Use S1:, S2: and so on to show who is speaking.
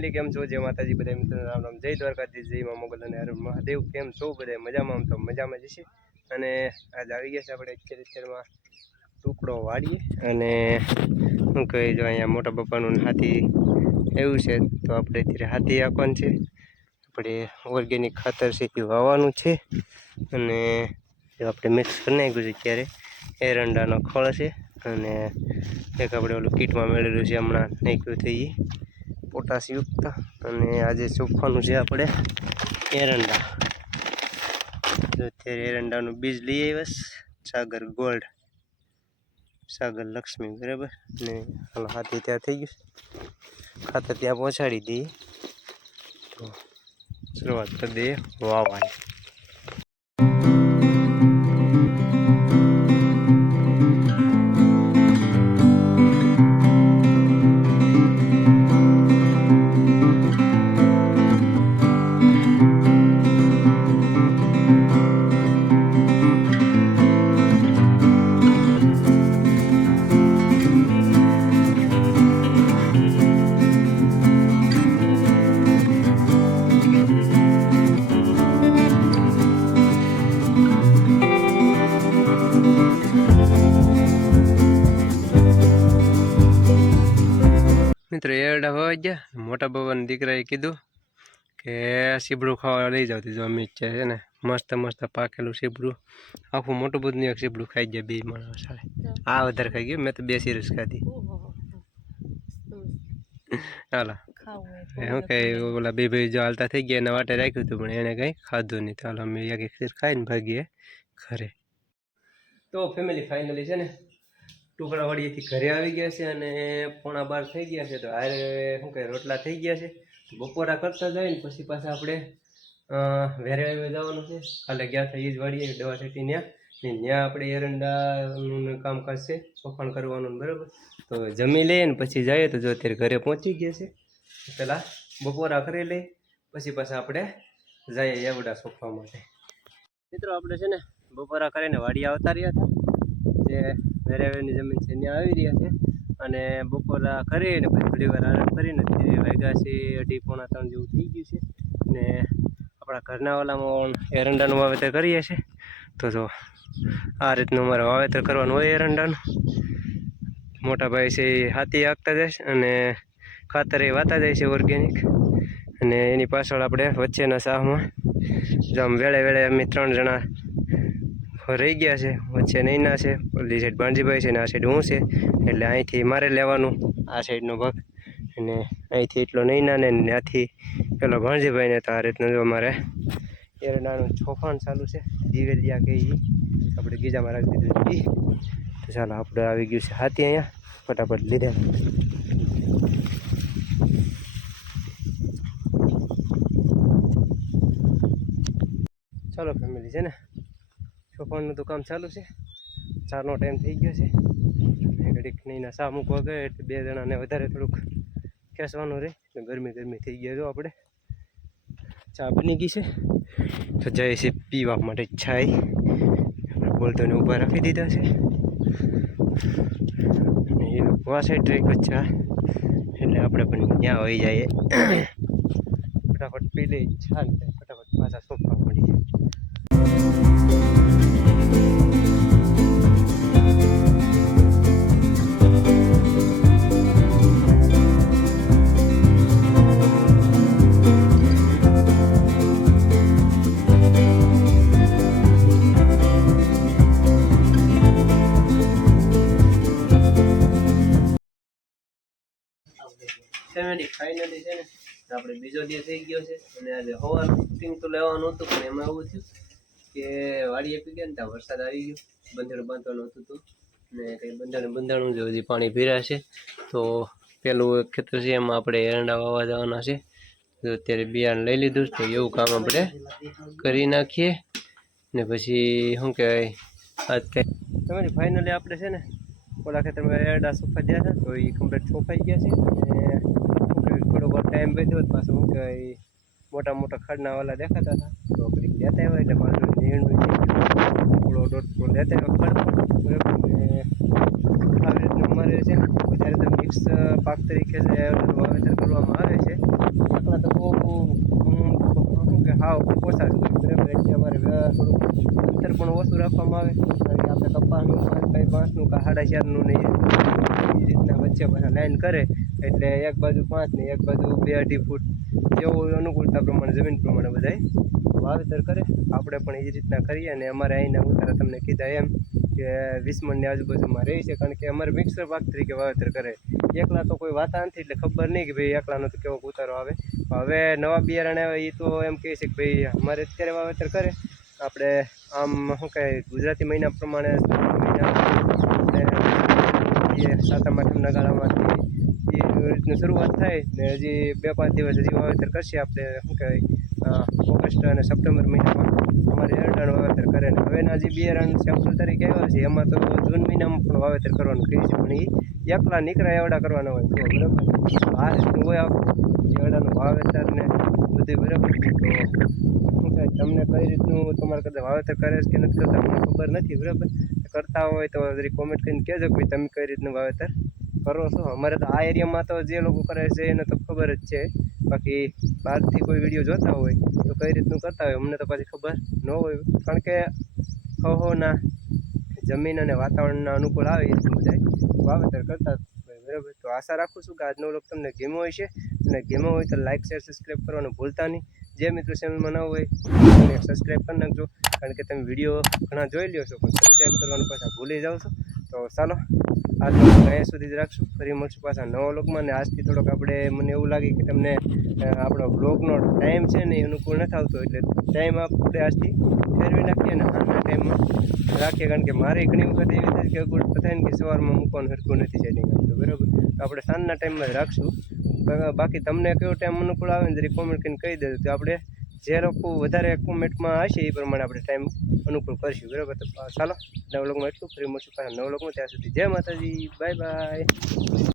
S1: Family કેમ છો? જય માતાજી બધા મિત્રો રામ રામ. જય દ્વારકાધીશ, જય મા મોગલ અને હર મહાદેવ. કેમ છો બધા મજામાં? આમ તો મજામાં જશે અને આજ આવી ગયા છે આપણે અત્યારે અત્યારમાં ટુકડો વાળીએ. અને શું કહે જો અહીંયા મોટા પપ્પાનું હાથી એવું છે, તો આપણે અત્યારે હાથી આપવાનું છે. આપણે ઓર્ગેનિક ખાતર છે એ વાવવાનું છે. અને જો આપણે મિક્સ કરી નાખ્યું છે ત્યારે એરંડાનો ખળ છે. અને એક આપણે ઓલું કીટમાં મેળવેલું છે હમણાં. નાખ્યું થઈ પોટાશયુક્ત અને આજે ચોખ્ખાનું છે આપણે એરંડા. જો અત્યારે એરંડાનું બીજ લઈ બસ સાગર ગોલ્ડ. સાગર લક્ષ્મી, બરાબર? ને હાલ હાથી ત્યાં થઈ ગયું ખાતર ત્યાં પહોંચાડી દઈએ. તો શરૂઆત કરી દઈએ. વાવવાની મિત્રો એરડા હોવા ગયા મોટા બાબાના દીકરાએ કીધું કે સીબડું ખાવા લઈ જાવ જો અમે છે ને. મસ્ત મસ્ત પાકેલું સીબડું આખું મોટું બધું એક સીબડું ખાઈ જાય બે માણસ આ વધારે ખાઈ ગયું મેં તો બે સિરીઝ ખાધી. હાલો. શું કે ઓલા બે ભાઈ જો હાલતા થઈ ગયા એના વાટે રાખ્યું હતું પણ એને કંઈ ખાધું નહીં. તો હાલો અમે એક એક ખાઈને ભાગીએ ઘરે. તો ફેમિલી ફાઇનલી છે ને. ટુકડાવાડીએથી ઘરે આવી ગયા છે અને પોણા બાર થઈ ગયા છે તો હારે શું કહે, રોટલા થઈ ગયા છે. બપોરા કરતા જાય ને પછી પાછા આપણે વેરે જવાનું છે. કાલે ગયા હતા એ જ વાડીએ, દવા છેટી ત્યાં. ને ત્યાં આપણે એરંડાનું કામકાજ છે સોફાણ કરવાનું બરાબર. તો જમી લઈએ ને પછી જઈએ તો જો અત્યારે ઘરે પહોંચી ગયા છે. પહેલાં બપોરા કરી લઈ, પછી પાછા આપણે જઈએ એવડા સોફા માટે. મિત્રો, આપણે છે ને બપોરા કરીને વાડી આવતા રહ્યા હતા. જે વેરાવેની જમીન છે, ત્યાં આવી રહ્યા છે. અને બપોરા કરીને પછી થોડી વાર આરામ કરીને ધીરે વાગ્યા છે, અઢી, પોણા ત્રણ જેવું થઈ ગયું છે. ને આપણા ઘરના ઓલામાં એરંડાનું વાવેતર કરીએ છીએ. તો જો, આ રીતનું અમારે વાવેતર કરવાનું હોય એરંડાનું. મોટા ભાઈ છે એ હાથી હાંકતા જાય અને ખાતર એ વાતા જાય છે ઓર્ગેનિક અને એની પાછળ આપણે વચ્ચેના સાહમાં જો આમ વેળે વેળે અમે ત્રણ જણા રહી ગયા છે વચ્ચે નૈના છે, ઓલી સાઈડ બાણજીભાઈ છે ને આ સાઈડ હું છે, એટલે અહીંથી મારે લેવાનું આ સાઈડનો ભાગ. અને અહીંથી એટલો નૈના ને ત્યાંથી પેલો ભાણજીભાઈને તો આ રીતનું અમારે એરડાનું છોફાણ ચાલુ છે, દિવેલિયા કે આપણે ગીજામાં રાખી દીધું એ તો ચાલો આપણે આવી ગયું છે હાથી અહીંયા, ફટાફટ લીધે. ચાલો ફેમિલી છે ને છોકરાનું તો કામ ચાલુ છે. ચારનો ટાઈમ થઈ ગયો છે. ઘડીક નહીં સા મૂકવા ગયો એટલે બે જણાને વધારે થોડુંક ખેંચવાનું રહે. ગરમી ગરમી થઈ ગયા જો આપણે. ચા બની ગઈ છે. તો જાય છે પીવા માટે છાય આપણે બોલતોને ઊભા રાખી દીધા છે. એ લોકો આ સાઈડ ટ્રેક છે ચા. એટલે આપણે પણ ત્યાં હોઈ જઈએ. ફટાફટ પી લઈએ. ચા ફટાફટ પાછા સોફા મળી ફેમિલી ફાઇનલી છે ને આપણે બીજો દિવસ થઈ ગયો છે. અને આજે હવાનું શૂટિંગ તો લેવાનું હતું, પણ એમાં એવું થયું કે વાડીએ પી ગયા ને, ત્યાં વરસાદ આવી ગયો. બંધણ બાંધવાનું હતું તો. ને કંઈ બંધારણ બંધાણું છે હજી પાણી ભીરા છે. તો પેલું ખેતર છે, એમાં આપણે એરંડા વાવા જવાના છે. તો અત્યારે બિયારણ લઈ લીધું તો એવું કામ આપણે કરી નાખીએ. ને પછી શું કહેવાય, આજ કંઈ તમારી ફાઇનલી આપણે છે ને, ઓલા ખેતરમાં એરડા સુકા ગયા હતા તો એ કમ્પ્લેટ છોકાઈ ગયા છે અને શું કહેવાય થોડોક વાર ટાઈમ બેઠો પાછું શું કહેવાય મોટા મોટા ખડના વાલા દેખાતા હતા. તો ઘડીક લેતા આવ્યા એટલે મારું નીણું થોડો દોઢ થોડો લેતા આવ્યો ખડ આવી રીતનું અમારે છે, વધારે તો મિક્સ પાક તરીકે વાવેતર કરવામાં આવે છે. હું શું કે હાવ ઓછા છું. બરાબર એટલે અમારે થોડુંક અંતર પણ ઓછું રાખવામાં આવે. કારણ કે આપણે કપાસનું કાંઈ પાંચનું કાં સાડા ચારનું નહીં એ રીતના વચ્ચે પાછા લાઈન કરે. એટલે એક બાજુ પાંચ ને એક બાજુ બે અઢી ફૂટ જેવું અનુકૂળતા પ્રમાણે, જમીન પ્રમાણે બધાય વાવેતર કરે. આપણે પણ એ રીતના કરીએ અને અમારે અહીંના ઉતારા તમને કીધા એમ કે વીસ આજુબાજુમાં રહે છે, કારણ કે અમારે મિક્સર પાક તરીકે વાવેતર કરે. એકલા તો કોઈ વાતા નથી, એટલે ખબર નહીં કે ભાઈ એકલાનો તો કેવો ઉતારો આવે. હવે નવા બિયારણ આવે એ તો એમ કહે છે કે ભાઈ અમારે અત્યારે વાવેતર કરે. આપણે આમ શું કહે, ગુજરાતી મહિના પ્રમાણે મહિના સાતમ આઠમના ગાળામાંથી એ રીતની શરૂઆત થાય ને હજી બે પાંચ દિવસ હજી વાવેતર કરશે આપણે, શું કહેવાય ઓગસ્ટ અને સપ્ટેમ્બર મહિનામાં અમારે એરંડાનું વાવેતર કરે ને. હવેના જે બિયારણ સેમ્પલ તરીકે આવ્યા છે, એમાં તો જૂન મહિનામાં પણ વાવેતર કરવાનું કહ્યું છે, પણ એ એકલા નીકળે એવડા કરવાના હોય તો બરાબર. આ રીતનું હોય એવડાનું વાવેતર ને બધું બરાબર. તો તમને કઈ રીતનું તમારે કદાચ વાવેતર કરે છે કે નથી કરતા, મને ખબર નથી, બરાબર. કરતા હોય તો જરી કોમેન્ટ કરીને કહેજો કે તમે કઈ રીતનું વાવેતર કરો છો? અમારે તો આ એરિયામાં તો જે લોકો કરે છે એને તો ખબર જ છે. બાકી બહારથી કોઈ વીડિયો જોતા હોય તો કઈ રીતનું કરતા હોય અમને તો પાછી ખબર ન હોય. કારણ કે હો હો જમીન અને વાતાવરણના અનુકૂળ આવે એ બધા વાવેતર કરતા બરાબર? તો આશા રાખું છું કે આજનો વ્લોગ તમને ગેમો હોય છે અને ગેમો હોય તો લાઇક શેર સબસ્ક્રાઈબ કરવાનું ભૂલતા નહીં. જે મિત્રો ચેનલમાં ન હોય, એને સબસ્ક્રાઈબ કરી નાખજો. કારણ કે તમે વીડિયો ઘણા જોઈ લ્યો છો, પણ સબસ્ક્રાઈબ કરવાનું પાછા ભૂલી જાઓ છો. તો ચાલો આ તો અહીંયા સુધી જ રાખશું. ફરી મળશું પાછા નવા લોકમાં ને આજથી થોડોક આપણે, મને એવું લાગે કે તમને આપણો બ્લોગનો ટાઈમ છે ને એ અનુકૂળ નથી આવતો એટલે ટાઈમ આપણે આજથી. ફેરવી નાખીએ ને આજના ટાઈમમાં રાખીએ, કારણ કે મારે ઘણી વખત એવી થાય કે થાય ને કે સવારમાં મૂકવાનું હરકું નથી સેટિંગ આવતું બરાબર? તો આપણે સાંજના ટાઈમમાં જ રાખશું. બાકી તમને કયો ટાઈમ અનુકૂળ આવે ને જરી કોમેન્ટ કરીને કહી દેજો, તો આપણે જે લોકો વધારે કોમેન્ટમાં હશે એ પ્રમાણે આપણે ટાઈમ અનુકૂળ કરીશું. બરાબર? તો, ચાલો નવલોકમાં એટલું. ફરી મળશું પાછા નવલોકમાં ત્યાં સુધી જય માતાજી. Bye bye